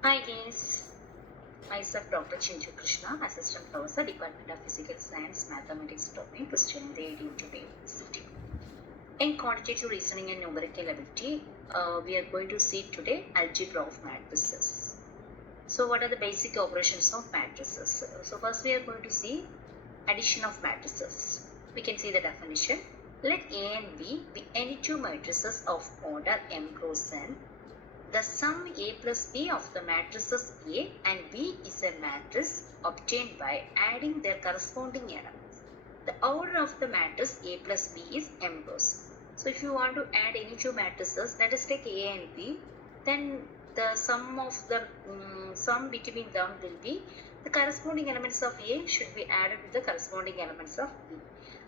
Hi guys, myself Dr. Chinju Krishna, Assistant Professor, Department of Physical Science, Mathematics domain, Christian Grade University. In quantitative reasoning and numerical ability, we are going to see today algebra of matrices. So what are the basic operations of matrices? So first we are going to see addition of matrices. We can see the definition. Let A and B be any two matrices of order m cross n. The sum A plus B of the matrices A and B is a matrix obtained by adding their corresponding elements. The order of the matrix A plus B is m rows. So if you want to add any two matrices, let us take A and B, then the sum of the sum between them will be the corresponding elements of A should be added with the corresponding elements of B.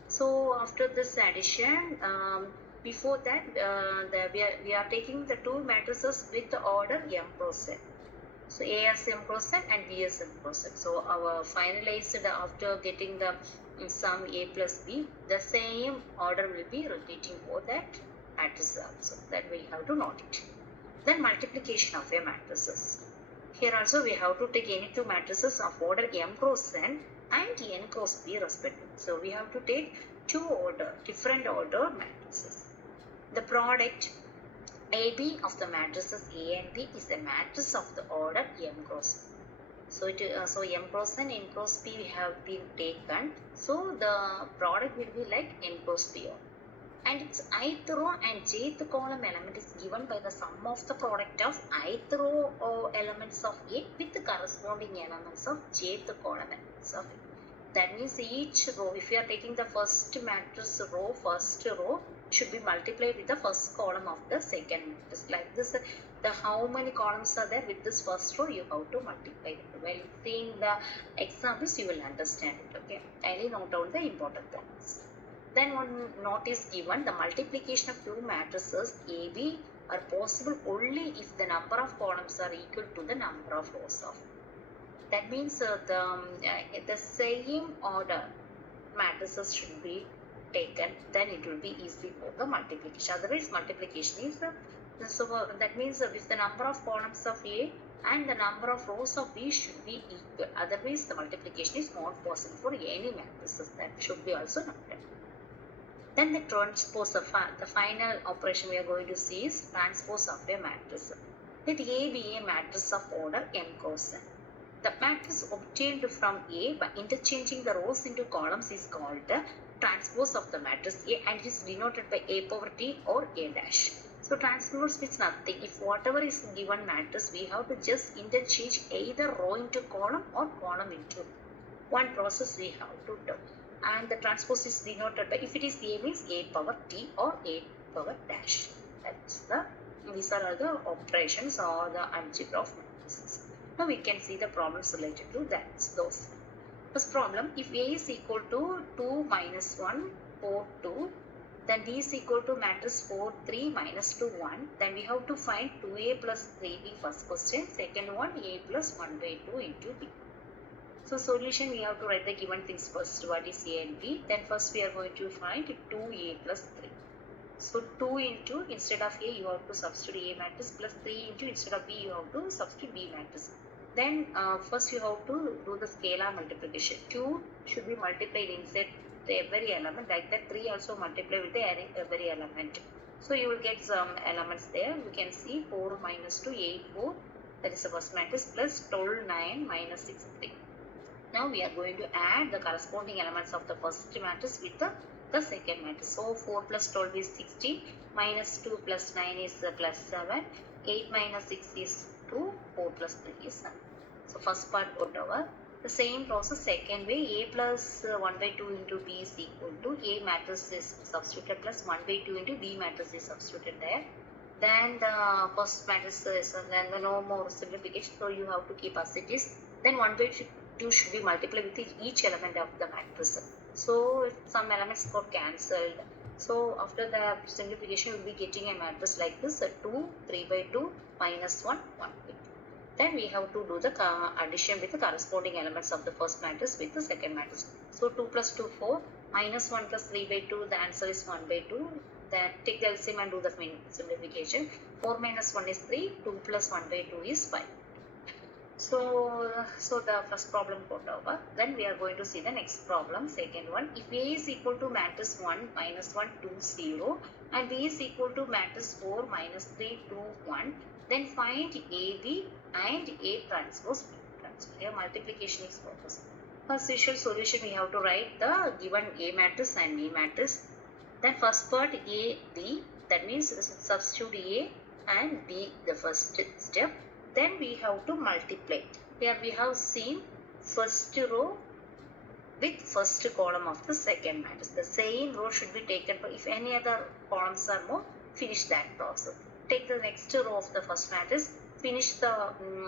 So after this addition, before that, we are taking the two matrices with the order m cross n. So A as m cross n and B as m cross n. So our finalized after getting the sum A plus B, the same order will be repeating for that matrix also. That we have to note it. Then multiplication of a matrices. Here also we have to take any two matrices of order m cross n and n cross B respectively. So we have to take different order matrices. The product AB of the matrices A and B is a matrix of the order m cross. So m cross n, n cross B have been taken. So the product will be like n cross B. And its ith row and jth column element is given by the sum of the product of ith row elements of A with the corresponding elements of jth column elements of A. That means each row, if you are taking the first matrix row, first row should be multiplied with the first column of the second matrix. Like this, the how many columns are there with this first row, you have to multiply it. While seeing the examples, you will understand it. Okay, kindly note down the important things. Then one note is given, the multiplication of two matrices AB are possible only if the number of columns are equal to the number of rows of. That means the same order matrices should be taken, then it will be easy for the multiplication. Otherwise, multiplication is that means if the number of columns of A and the number of rows of B should be equal. Otherwise, the multiplication is not possible for any matrices. That should be also noted. Then the transpose of the final operation we are going to see is transpose of a matrix. Let A be a matrix of order m cross n. The matrix obtained from A by interchanging the rows into columns is called the transpose of the matrix A and is denoted by A power T or A dash. So transpose means nothing. If whatever is given matrix, we have to just interchange either row into column or column into one process we have to do. And the transpose is denoted by, if it is A means A power T or A power dash. These are all the operations or the algebra of matrices. Now we can see the problems related to that. Those. First problem, if A is equal to 2 minus 1, 4, 2, then B is equal to matrix 4, 3 minus 2, 1. Then we have to find 2A plus 3B first question. Second one, A plus 1 by 2 into B. So solution, we have to write the given things first. What is A and B? Then first we are going to find 2A plus 3. So 2 into, instead of A, you have to substitute A matrix, plus 3 into, instead of B, you have to substitute B matrix. Then first you have to do the scalar multiplication. 2 should be multiplied inside every element. Like that 3 also multiply with every element. So you will get some elements there. You can see 4 minus 2, 8, 4. That is the first matrix, plus 12, 9, minus 6, 3. Now we are going to add the corresponding elements of the first matrix with the second matrix. So 4 plus 12 is 16, minus 2 plus 9 is plus 7, 8 minus 6 is 2, 4 plus 3 is 7. So first part got over. The same process second way, A plus 1 by 2 into B is equal to A matrix is substituted plus 1 by 2 into B matrix is substituted there. Then the first matrix is, then no more simplification, so you have to keep as it is. Then 1 by 2 should be multiplied with each element of the matrix. So some elements got cancelled. So after the simplification, we will be getting a matrix like this: 2, 3 by 2, minus 1, 1 by 2. Then we have to do the addition with the corresponding elements of the first matrix with the second matrix. So 2 plus 2, 4, minus 1 plus 3 by 2, the answer is 1 by 2. Then take the LCM and do the simplification. 4 minus 1 is 3, 2 plus 1 by 2 is 5. So the first problem got over. Then we are going to see the next problem, second one. If A is equal to matrix 1, minus 1, 2, 0 and B is equal to matrix 4, minus 3, 2, 1, then find AB and A transpose B transpose. Here multiplication is focused. As usual solution, we have to write the given A matrix and B matrix. Then first part A, B, that means substitute A and B the first step. Then we have to multiply. Here we have seen first row with first column of the second matrix. The same row should be taken, but if any other columns are more, finish that process. Take the next row of the first matrix, finish the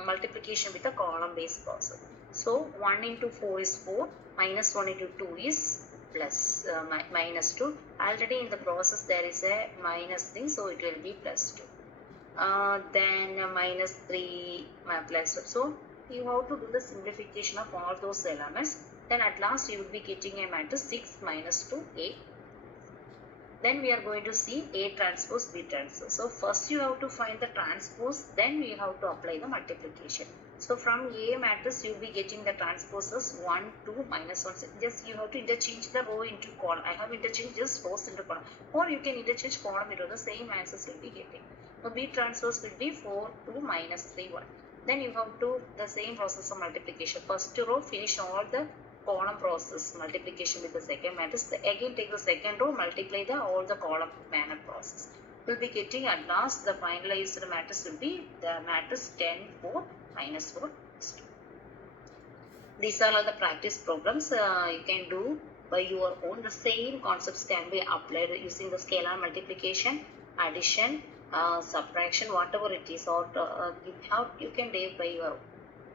multiplication with the column based process. So 1 into 4 is 4, minus 1 into 2 is plus minus 2. Already in the process there is a minus thing, so it will be plus 2. Then minus 3 plus 2. So you have to do the simplification of all those elements. Then at last you will be getting a matrix 6 minus 2 A. Then we are going to see A transpose B transpose. So first you have to find the transpose, then we have to apply the multiplication. So from A matrix you will be getting the transposes 1, 2, minus 1. Just you have to interchange the row into column. I have interchanged just rows into column. Or you can interchange column into the same answers will be getting. So B transpose will be 4, 2, minus 3, 1. Then you have to the same process of multiplication. First row finish all the column process multiplication with the second matrix. Again take the second row, multiply the all the column manner process. We'll be getting at last the finalized matrix will be the matrix 10, 4, minus 4, minus 2. These are all the practice problems you can do by your own. The same concepts can be applied using the scalar multiplication, addition, subtraction, whatever it is, or you can do it by your own.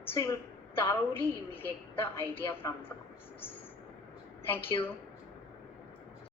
So you will thoroughly you will get the idea from the concepts. Thank you.